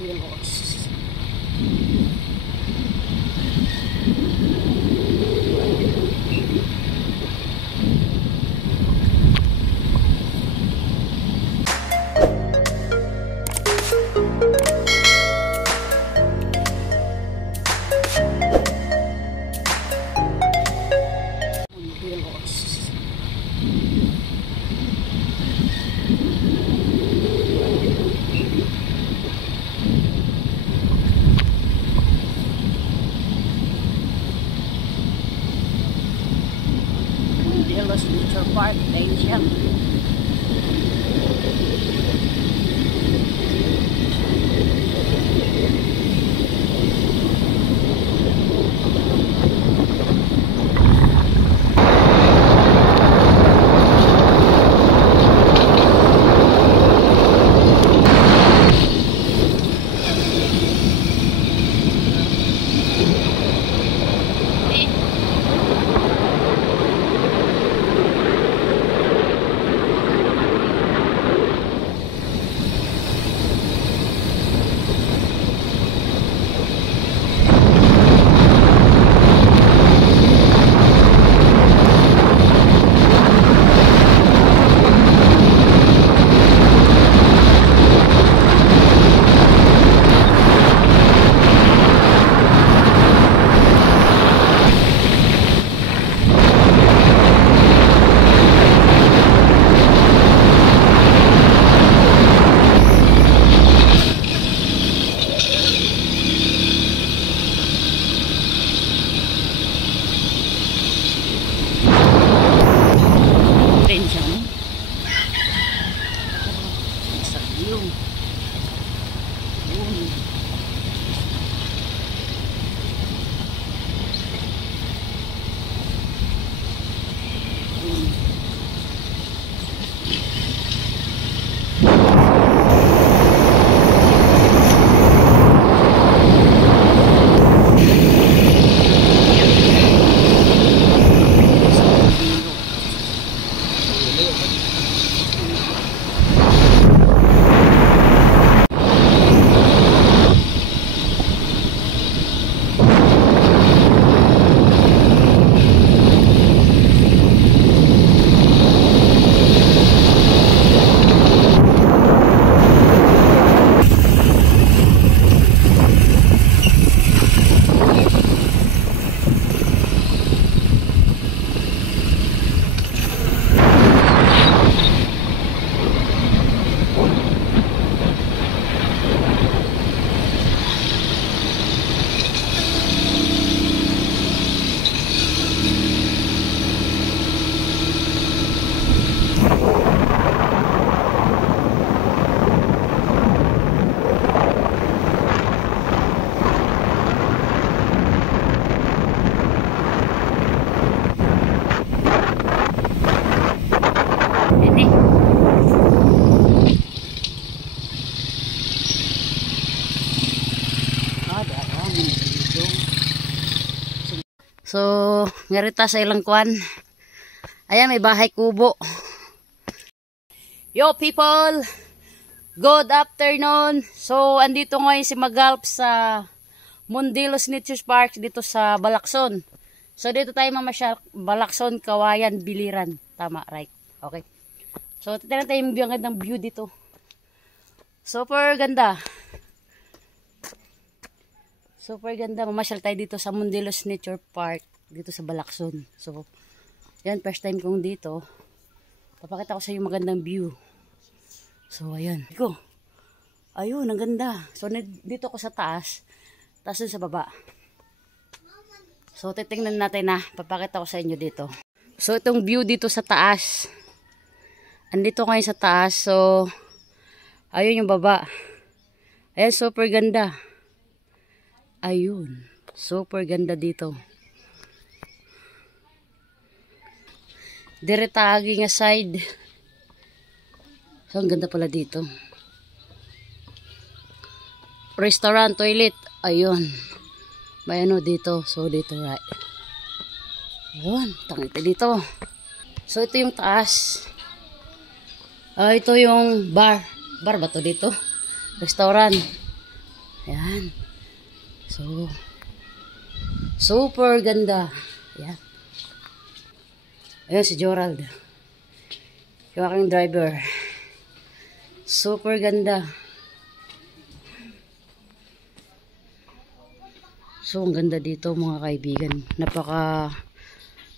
Morelos. Morelos Nature Park, ayun siya. So, ngarita sa ilang kwan. Ayan, may bahay kubo. Yo people! Good afternoon! So, andito ngayon si Magalp sa Morelos Nature Park dito sa Balakson. So, dito tayo mamasyal. Balakson, Kawayan, Biliran. Tama, right? Okay. So, titignan tayo yung gandang view dito. Super ganda. Super ganda. Mamasyal tayo dito sa Morelos Nature Park. Dito sa Balakson. So, yan. First time kong dito. Papakita ko sa iyo magandang view. So, ayan. Iko. Ayun, ang ganda. So, dito ako sa taas. Taas dun sa baba. So, titingnan natin na. Papakita ko sa inyo dito. So, itong view dito sa taas. Andito ngayon sa taas. So, ayun yung baba. Ayan, super ganda. Ayun. Super ganda dito. Diretagi nga side. So, ang ganda pala dito. Restaurant, toilet. Ayun. May ano dito. So, dito right. Ayun. Tangita dito. So, ito yung taas. Ito yung bar. Bar ba to dito? Restaurant. Ayan. So, super ganda. Ayan. Ayan si Jorald. Yung aking driver. Super ganda. So, ang ganda dito mga kaibigan. Napaka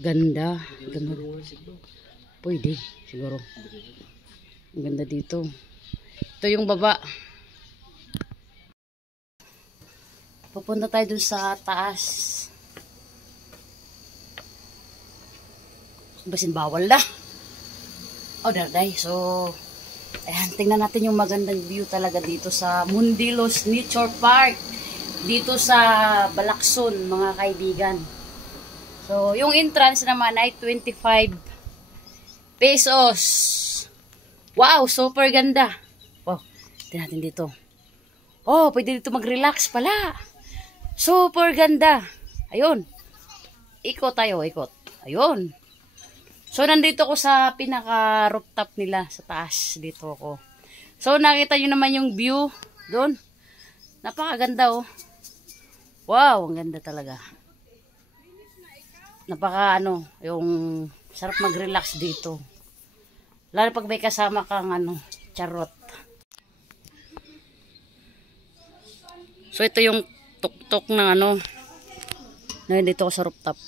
ganda. Ganda. Pwede, siguro. Ang ganda dito. Ito yung baba. Pupunta tayo dun sa taas. Basin bawal na. O, darday. So, ayan, tingnan natin yung magandang view talaga dito sa Mundilos Nature Park. Dito sa Balakson, mga kaibigan. So, yung entrance naman ay 25 pesos. Wow, super ganda. Wow, tingnan natin dito. Oh, pwede dito mag-relax pala. Super ganda. Ayun. Ikot tayo, ikot. Ayun. So, nandito ko sa pinaka-rooftop nila, sa taas. Dito ako. So, nakita nyo naman yung view doon. Napakaganda, oh. Wow, ang ganda talaga. Napaka, yung sarap mag-relax dito. Lalo pag may kasama kang, charot. So, ito yung tuktok ng, na dito ko sa rooftop.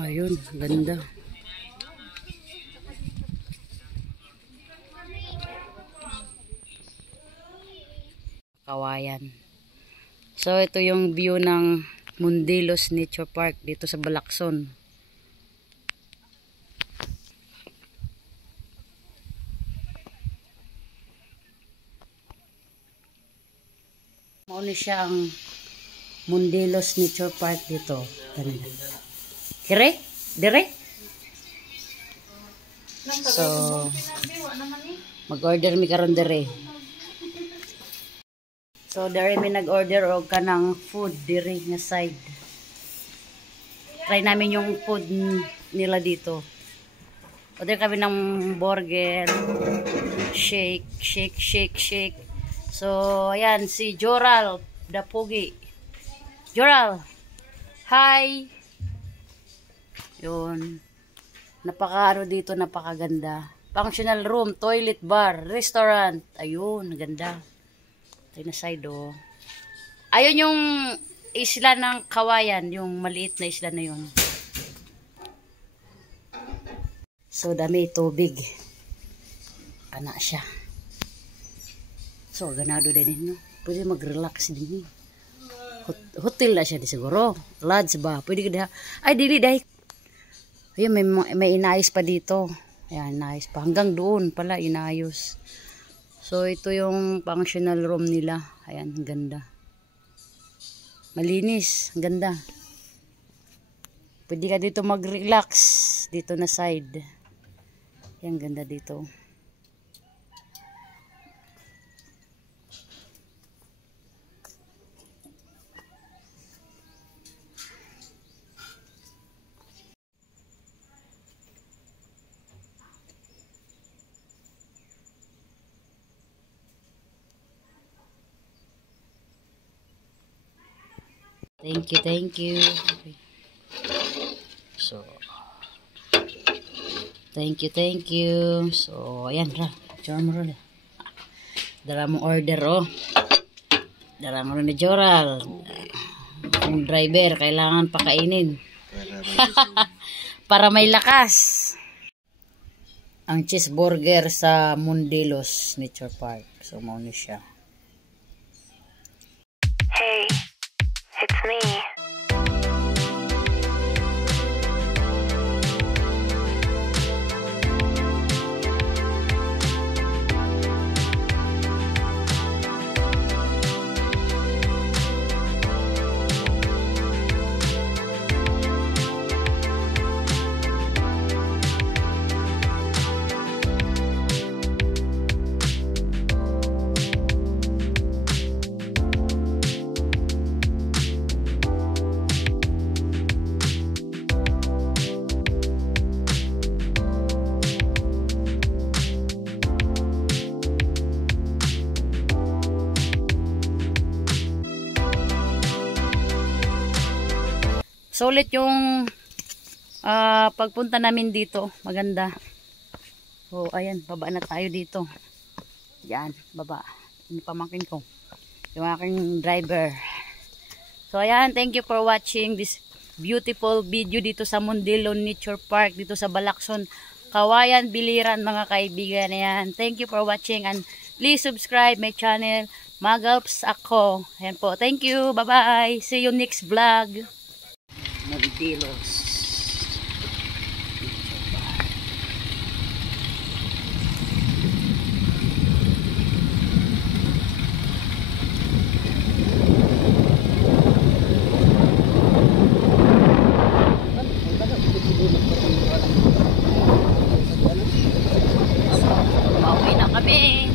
Ayun, ganda. Kawayan. So, ito yung view ng Mundilos Nature Park dito sa Balakson. Mauna siya ang Mundilos Nature Park dito. Kire? Dire? So, mag-order mi karon dire. So, dire mi nag-order og kanang food dire nga side. Try namin yung food nila dito. Order kami ng burger, shake. So, ayan si Joral, the Pogi. Joral, hi! Yun. Dito, napakaganda. Functional room, toilet, bar, restaurant. Ayun, ganda. Ito na side, oh. Ayun yung isla ng Kawayan, yung maliit na isla na yun. So, dami tubig. Ana siya. So, ganado din, no? Pwede mag-relax din, hotel na siya di siguro. Lodge ba? Pwede ka ay, dili dahil. Ayun, may inayos pa dito. Ayan, inayos pa. Hanggang doon pala, inayos. So, ito yung functional room nila. Ayan, ang ganda. Malinis. Ang ganda. Pwede ka dito mag-relax. Dito na side. Ayan, ganda dito. Thank you. Okay. So, thank you. So, ayan, Joral. Dala mong order, oh. Dala mo rin ni Joral. Yung driver, kailangan pakainin. Para may lakas. Ang cheeseburger sa Mundilos Nature Park. So, mauna siya. Hey, it's me. Solid yung pagpunta namin dito. Maganda. So, ayan. Baba na tayo dito. Yan. Baba. Yung pamangkin ko. Yung aking driver. So, ayan. Thank you for watching this beautiful video dito sa Mundilo Nature Park. Dito sa Balaxon, Kawayan, Biliran, mga kaibigan. Ayan. Thank you for watching. And please subscribe my channel. Magalps ako. Ayan po. Thank you. Bye-bye. See you next vlog. Mundilos. Pauwi na kami.